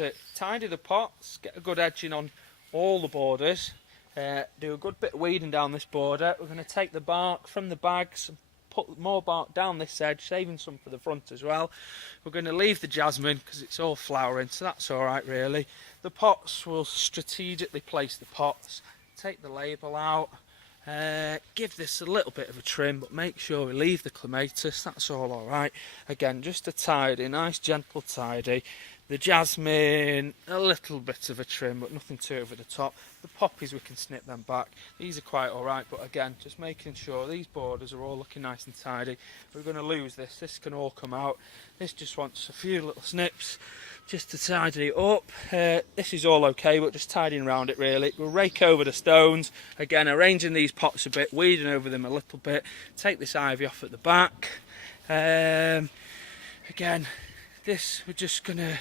to tidy the pots, get a good edging on all the borders, do a good bit of weeding down this border. We're going to take the bark from the bags and put more bark down this edge, saving some for the front as well. We're going to leave the jasmine because it's all flowering, so that's alright really. The pots, we'll strategically place the pots, take the label out, give this a little bit of a trim, but make sure we leave the clematis, that's all alright. Again, just a tidy, nice gentle tidy. The jasmine, a little bit of a trim, but nothing too over the top. The poppies, we can snip them back. These are quite alright, but again, just making sure these borders are all looking nice and tidy. We're going to lose this. This can all come out. This just wants a few little snips just to tidy it up. This is all okay, but just tidying around it really. We'll rake over the stones. Again, arranging these pots a bit, weeding over them a little bit. Take this ivy off at the back. Again, this we're just going to...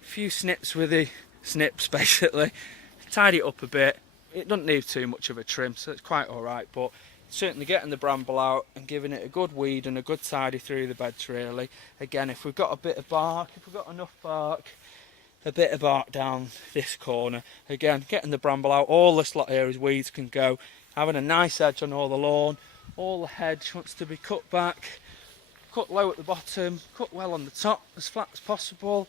few snips with the snips basically, tidy it up a bit. It doesn't need too much of a trim, so it's quite alright, but certainly getting the bramble out and giving it a good weed and a good tidy through the beds really. Again, if we've got a bit of bark, if we've got enough bark, a bit of bark down this corner. Again, getting the bramble out, all this lot here is weeds can go. Having a nice edge on all the lawn, all the hedge wants to be cut back, cut low at the bottom, cut well on the top, as flat as possible.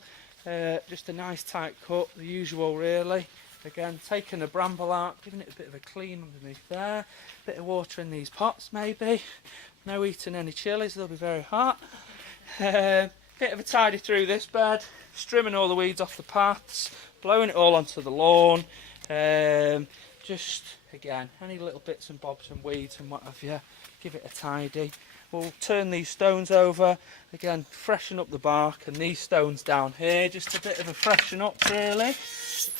Just a nice tight cut, the usual really. Again, taking the bramble out, giving it a bit of a clean underneath there. Bit of water in these pots maybe. No eating any chilies, they'll be very hot. Bit of a tidy through this bed. Trimming all the weeds off the paths. Blowing it all onto the lawn. Just, again, any little bits and bobs and weeds and what have you. Give it a tidy. We'll turn these stones over, again freshen up the bark, and these stones down here, just a bit of a freshen up really.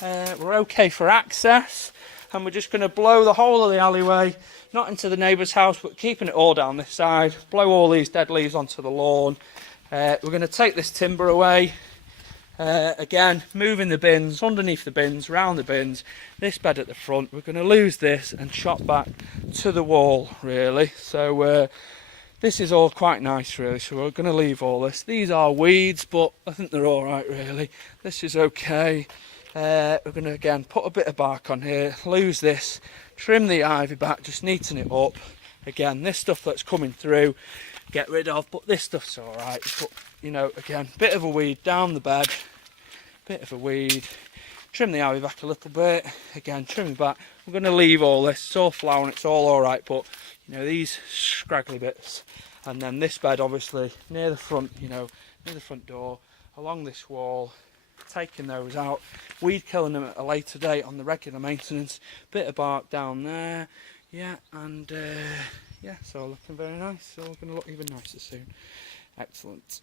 We're okay for access, and we're just going to blow the whole of the alleyway, not into the neighbour's house, but keeping it all down this side. Blow all these dead leaves onto the lawn. We're going to take this timber away. Again, moving the bins, underneath the bins, round the bins, this bed at the front, we're going to lose this and chop back to the wall really. So this is all quite nice really, so we're going to leave all this. These are weeds, but I think they're alright really. This is okay. We're going to again put a bit of bark on here, lose this, trim the ivy back, just neaten it up. Again, this stuff that's coming through, get rid of, but this stuff's alright. But, you know, again, bit of a weed down the bed, bit of a weed, trim the ivy back a little bit, again, trim it back. We're going to leave all this, it's all flowering, it's all alright, but, you know, these scraggly bits, and then this bed obviously near the front, you know, near the front door, along this wall, taking those out, weed killing them at a later date on the regular maintenance, bit of bark down there, yeah, and yeah, it's all looking very nice, it's all going to look even nicer soon. Excellent.